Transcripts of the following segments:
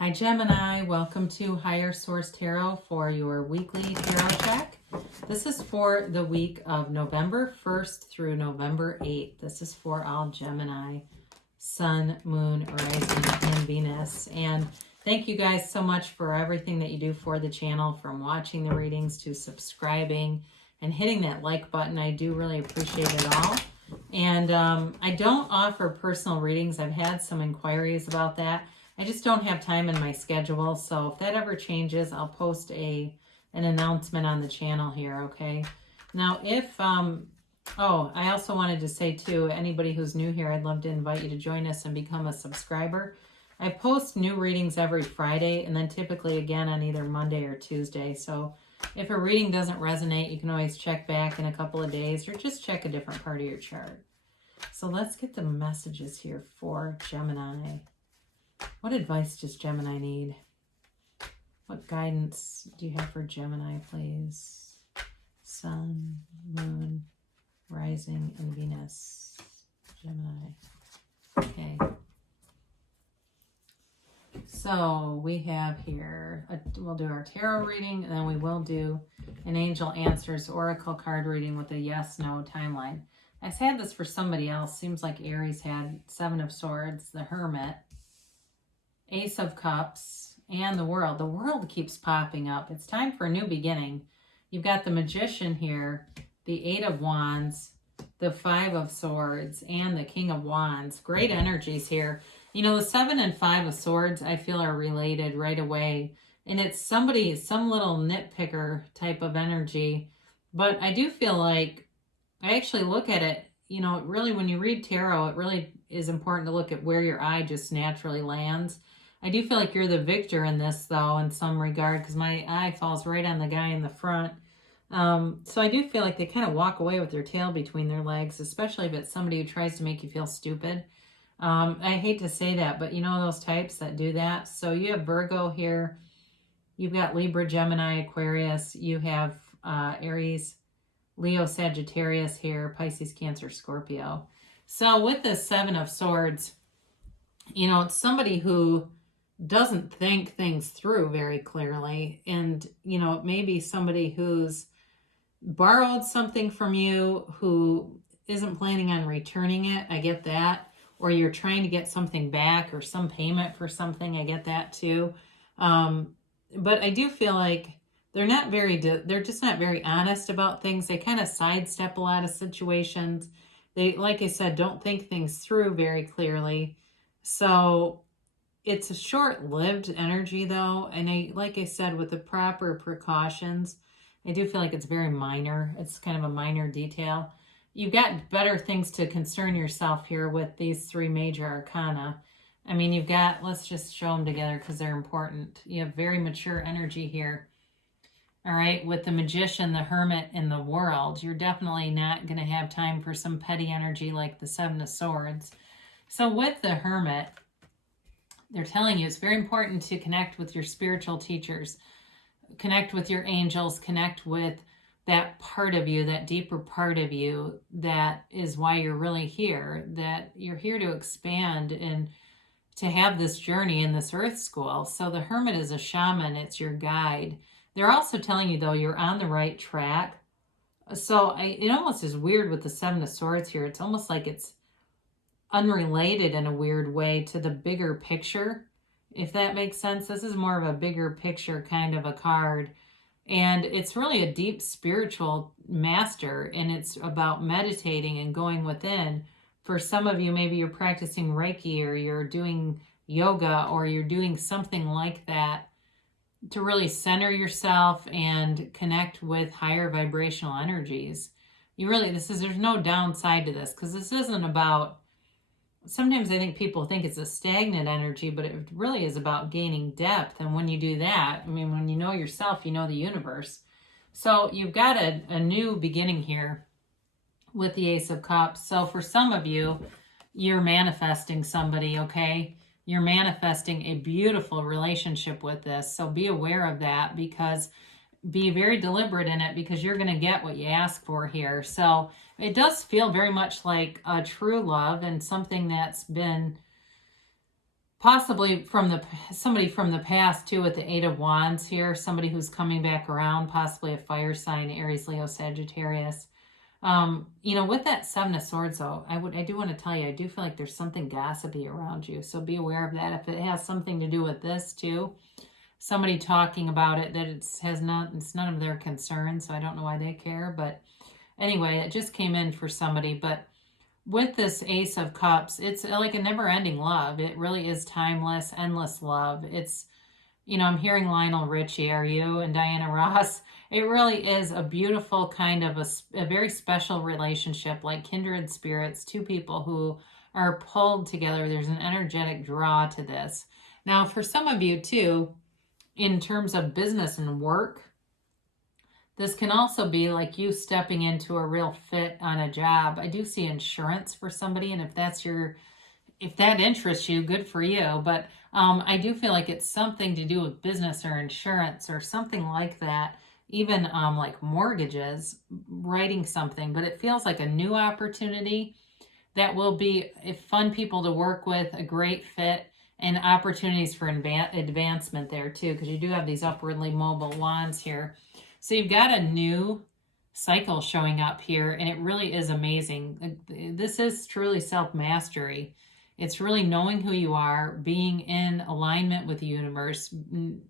Hi Gemini, welcome to Higher Source Tarot for your weekly tarot check. This is for the week of November 1st through November 8th. This is for all Gemini, Sun, Moon, Rising, and Venus. And thank you guys so much for everything that you do for the channel, from watching the readings to subscribing and hitting that like button. I do really appreciate it all. And I don't offer personal readings. I've had some inquiries about that. I just don't have time in my schedule, so if that ever changes, I'll post an announcement on the channel here, okay? Now, if, I also wanted to say too, anybody who's new here, I'd love to invite you to join us and become a subscriber. I post new readings every Friday, and then typically again on either Monday or Tuesday, so if a reading doesn't resonate, you can always check back in a couple of days, or just check a different part of your chart. So let's get the messages here for Gemini. What advice does Gemini need? What guidance do you have for Gemini, please? Sun, Moon, Rising, and Venus. Gemini. Okay. So we have here, we'll do our tarot reading, and then we will do an Angel Answers Oracle card reading with a yes-no timeline. I had this for somebody else. Seems like Aries had Seven of Swords, the Hermit, Ace of Cups, and the World. The World keeps popping up. It's time for a new beginning. You've got the Magician here, the Eight of Wands, the Five of Swords, and the King of Wands. Great energies here. You know, the Seven and Five of Swords, I feel, are related right away. And it's somebody, some little nitpicker type of energy. But I do feel like, I actually look at it, you know, really when you read tarot, it really is important to look at where your eye just naturally lands. I do feel like you're the victor in this, though, in some regard, because my eye falls right on the guy in the front. So I do feel like they kind of walk away with their tail between their legs, especially if it's somebody who tries to make you feel stupid. I hate to say that, but you know those types that do that? So you have Virgo here. You've got Libra, Gemini, Aquarius. You have Aries, Leo, Sagittarius here, Pisces, Cancer, Scorpio. So with the Seven of Swords, you know, it's somebody who doesn't think things through very clearly. And, you know, it may be somebody who's borrowed something from you, who isn't planning on returning it. I get that. Or you're trying to get something back, or some payment for something. I get that too. But I do feel like they're just not very honest about things. They kind of sidestep a lot of situations. They, like I said, don't think things through very clearly. So it's a short-lived energy, though, and like I said, with the proper precautions, I do feel like it's very minor. It's kind of a minor detail. You've got better things to concern yourself here with these three major arcana. I mean, you've got, let's just show them together because they're important. You have very mature energy here. All right, with the Magician, the Hermit, and the World, you're definitely not going to have time for some petty energy like the Seven of Swords. So with the Hermit, they're telling you it's very important to connect with your spiritual teachers, connect with your angels, connect with that part of you, that deeper part of you. That is why you're really here, that you're here to expand and to have this journey in this earth school. So the Hermit is a shaman. It's your guide. They're also telling you, though, you're on the right track. So it almost is weird with the Seven of Swords here. It's almost like it's unrelated in a weird way to the bigger picture, if that makes sense. This is more of a bigger picture kind of a card, and it's really a deep spiritual master, and it's about meditating and going within. For some of you, maybe you're practicing Reiki, or you're doing yoga, or you're doing something like that to really center yourself and connect with higher vibrational energies. There's no downside to this, because this isn't about, sometimes I think people think it's a stagnant energy, but it really is about gaining depth. And when you do that, I mean, when you know yourself, you know the universe. So you've got a new beginning here with the Ace of Cups. So for some of you, you're manifesting somebody, okay? You're manifesting a beautiful relationship with this. So be aware of that, because be very deliberate in it, because you're going to get what you ask for here. So it does feel very much like a true love, and something that's been possibly from somebody from the past too, with the Eight of Wands here, somebody who's coming back around, possibly a fire sign, Aries, Leo, Sagittarius. With that Seven of Swords though, I do want to tell you, I do feel like there's something gossipy around you. So be aware of that. If it has something to do with this too, somebody talking about it, that it's none of their concern. So I don't know why they care, but anyway, it just came in for somebody. But with this Ace of Cups, it's like a never-ending love. It really is timeless, endless love. It's, I'm hearing Lionel Richie, are you? And Diana Ross. It really is a beautiful kind of a very special relationship, like kindred spirits, two people who are pulled together. There's an energetic draw to this. Now, for some of you too, in terms of business and work, this can also be like you stepping into a real fit on a job. I do see insurance for somebody, and if that interests you, good for you. But I do feel like it's something to do with business or insurance or something like that. Even like mortgages, writing something. But it feels like a new opportunity that will be fun people to work with, a great fit, and opportunities for advancement there too, because you do have these upwardly mobile wands here. So you've got a new cycle showing up here, and it really is amazing. This is truly self-mastery. It's really knowing who you are, being in alignment with the universe,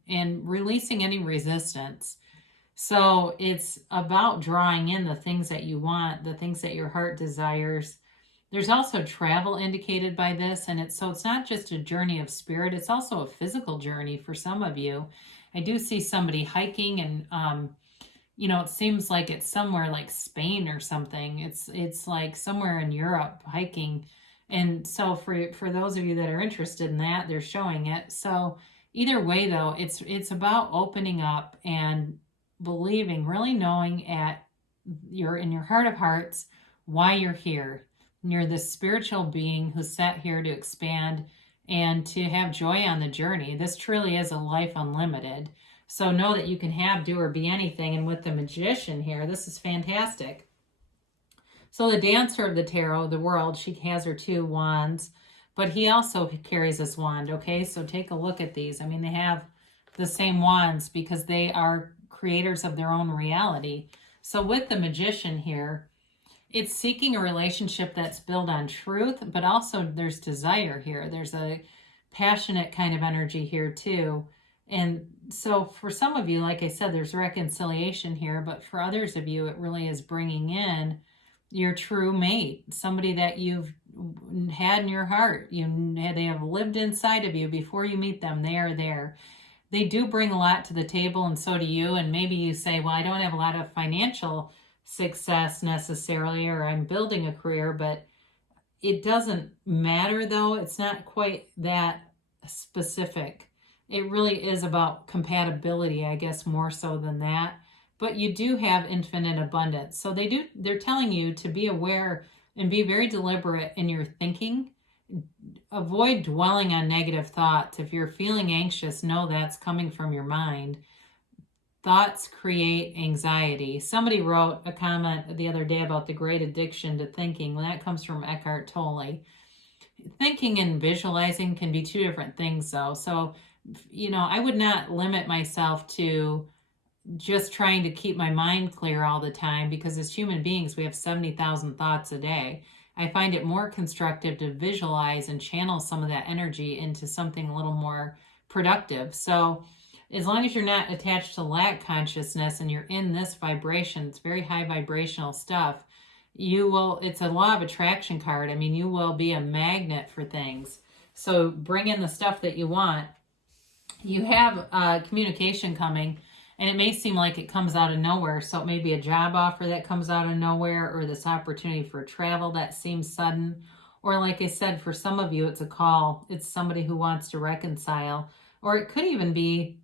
and releasing any resistance. So it's about drawing in the things that you want, the things that your heart desires. There's also travel indicated by this, and it's not just a journey of spirit, it's also a physical journey for some of you. I do see somebody hiking, and it seems like it's somewhere like Spain or something. It's like somewhere in Europe hiking. And so for those of you that are interested in that, they're showing it. So either way though, it's about opening up and believing, really knowing in your heart of hearts why you're here. You're this spiritual being who's set here to expand and to have joy on the journey. This truly is a life unlimited. So know that you can have, do, or be anything. And with the Magician here, this is fantastic. So the Dancer of the Tarot, the World, she has her two wands, but he also carries this wand, okay? So take a look at these. I mean, they have the same wands because they are creators of their own reality. So with the Magician here, it's seeking a relationship that's built on truth, but also there's desire here. There's a passionate kind of energy here too. And so for some of you, like I said, there's reconciliation here, but for others of you, it really is bringing in your true mate, somebody that you've had in your heart. They have lived inside of you before you meet them. They are there. They do bring a lot to the table, and so do you. And maybe you say, well, I don't have a lot of financial success necessarily, or I'm building a career, but it doesn't matter though. It's not quite that specific. It really is about compatibility, I guess, more so than that. But you do have infinite abundance. So they're telling you to be aware and be very deliberate in your thinking. Avoid dwelling on negative thoughts. If you're feeling anxious, know that's coming from your mind. Thoughts create anxiety. Somebody wrote a comment the other day about the great addiction to thinking. Well, that comes from Eckhart Tolle. Thinking and visualizing can be two different things, though. So, I would not limit myself to just trying to keep my mind clear all the time, because as human beings, we have 70,000 thoughts a day. I find it more constructive to visualize and channel some of that energy into something a little more productive. So as long as you're not attached to lack consciousness and you're in this vibration, it's very high vibrational stuff, it's a law of attraction card. I mean, you will be a magnet for things. So bring in the stuff that you want. You have communication coming, and it may seem like it comes out of nowhere. So it may be a job offer that comes out of nowhere, or this opportunity for travel that seems sudden. Or like I said, for some of you, it's a call. It's somebody who wants to reconcile. Or it could even be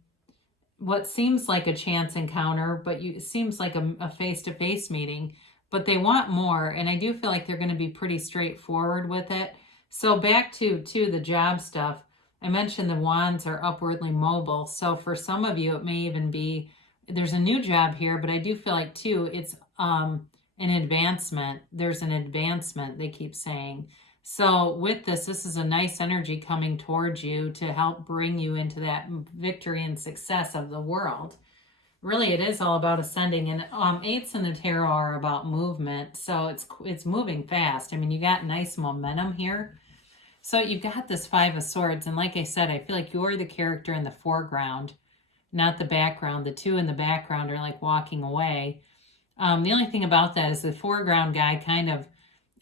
what seems like a chance encounter, but it seems like a face-to-face meeting. But they want more, and I do feel like they're going to be pretty straightforward with it. So back to the job stuff. I mentioned the wands are upwardly mobile. So for some of you, it may even be, there's a new job here, but I do feel like too, it's an advancement. There's an advancement, they keep saying. So with this is a nice energy coming towards you to help bring you into that victory and success of the world. Really, it is all about ascending, and eights in the tarot are about movement, so it's moving fast. I mean, you got nice momentum here. So you've got this Five of Swords, and like I said, I feel like you're the character in the foreground, not the background. The two in the background are like walking away. The only thing about that is the foreground guy kind of,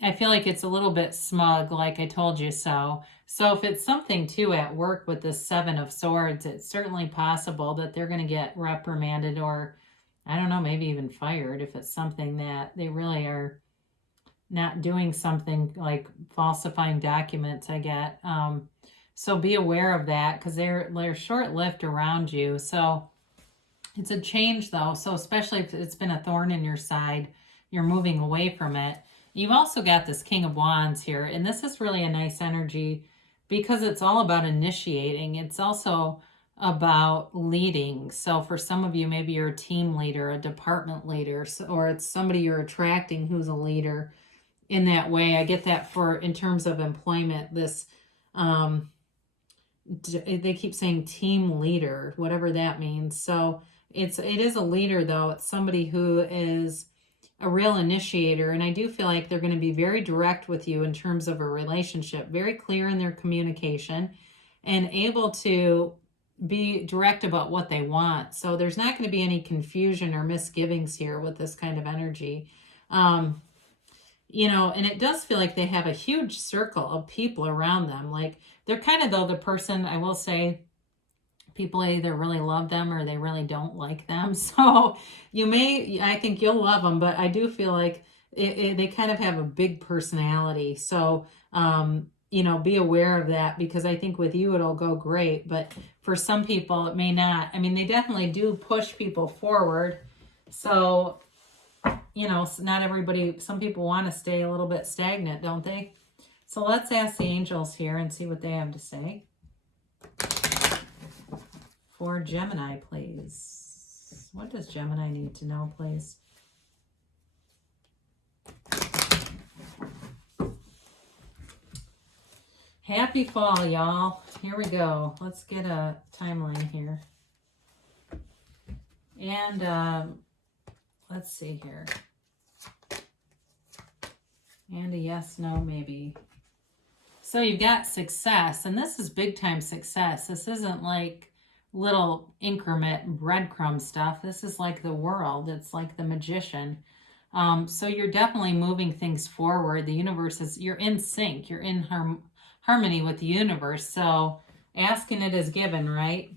I feel like it's a little bit smug, like I told you so. So if it's something too at work with the Seven of Swords, it's certainly possible that they're going to get reprimanded, or I don't know, maybe even fired if it's something that they really are not doing, something like falsifying documents, I get. So be aware of that, because they're short-lived around you. So it's a change though. So especially if it's been a thorn in your side, you're moving away from it. You've also got this King of Wands here, and this is really a nice energy because it's all about initiating. It's also about leading. So for some of you, maybe you're a team leader, a department leader, or it's somebody you're attracting who's a leader in that way. I get that for in terms of employment, this they keep saying team leader, whatever that means. So it is a leader though. It's somebody who is a real initiator, and I do feel like they're going to be very direct with you in terms of a relationship, very clear in their communication and able to be direct about what they want. So there's not going to be any confusion or misgivings here with this kind of energy. You know, and it does feel like they have a huge circle of people around them. Like they're kind of, though, the person, I will say, people either really love them or they really don't like them. So I think you'll love them, but I do feel like they kind of have a big personality. So, you know, be aware of that, because I think with you it'll go great, but for some people it may not. I mean, they definitely do push people forward. So, you know, not everybody, some people want to stay a little bit stagnant, don't they? So let's ask the angels here and see what they have to say. For Gemini, please. What does Gemini need to know, please? Happy fall, y'all. Here we go. Let's get a timeline here. And let's see here. And a yes, no, maybe. So you've got success, and this is big time success. This isn't like little increment breadcrumb stuff. This is like the world. It's like the magician. So you're definitely moving things forward. The universe is, you're in sync. You're in harmony with the universe. So asking it is given, right?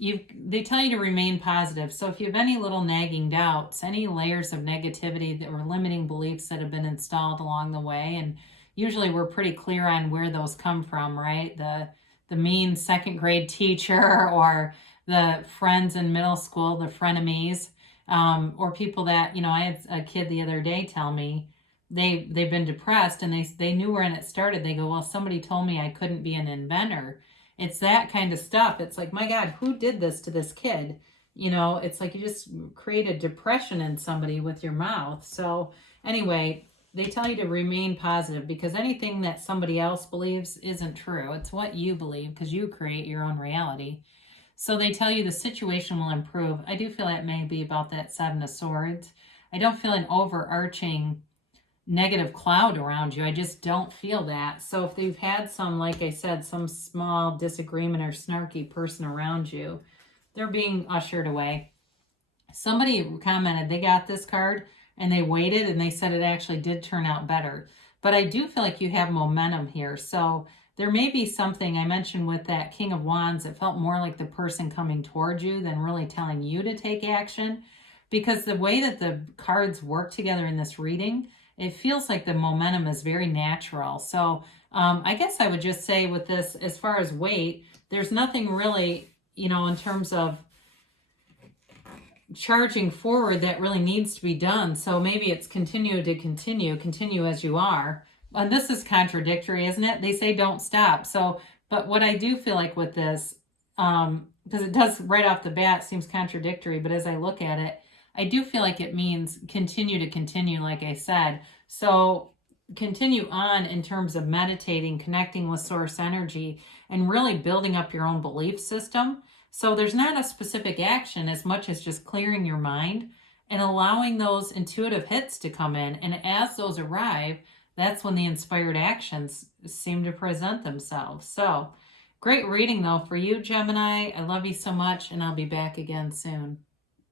They tell you to remain positive. So if you have any little nagging doubts, any layers of negativity that were limiting beliefs that have been installed along the way, and usually we're pretty clear on where those come from, right? The mean second grade teacher, or the friends in middle school, the frenemies, or people that, you know, I had a kid the other day tell me they've been depressed, and they knew when it started. They go, well, somebody told me I couldn't be an inventor. It's that kind of stuff. It's like, my God, who did this to this kid? You know, it's like you just created depression in somebody with your mouth. So anyway, they tell you to remain positive, because anything that somebody else believes isn't true. It's what you believe, because you create your own reality. So they tell you the situation will improve. I do feel it may be about that Seven of Swords. I don't feel an overarching negative cloud around you. I just don't feel that. So if you've had some, like I said, some small disagreement or snarky person around you, they're being ushered away. Somebody commented they got this card and they waited, and they said it actually did turn out better. But I do feel like you have momentum here. So there may be something I mentioned with that King of Wands. It felt more like the person coming towards you than really telling you to take action, because the way that the cards work together in this reading, it feels like the momentum is very natural. So I guess I would just say with this, as far as weight, there's nothing really, you know, in terms of charging forward that really needs to be done. So maybe it's continue as you are. And this is contradictory, isn't it? They say don't stop. So, but what I do feel like with this, because it does right off the bat seems contradictory, but as I look at it, I do feel like it means continue, like I said. So continue on in terms of meditating, connecting with source energy, and really building up your own belief system. So there's not a specific action as much as just clearing your mind and allowing those intuitive hits to come in. And as those arrive, that's when the inspired actions seem to present themselves. So great reading though for you, Gemini. I love you so much, and I'll be back again soon.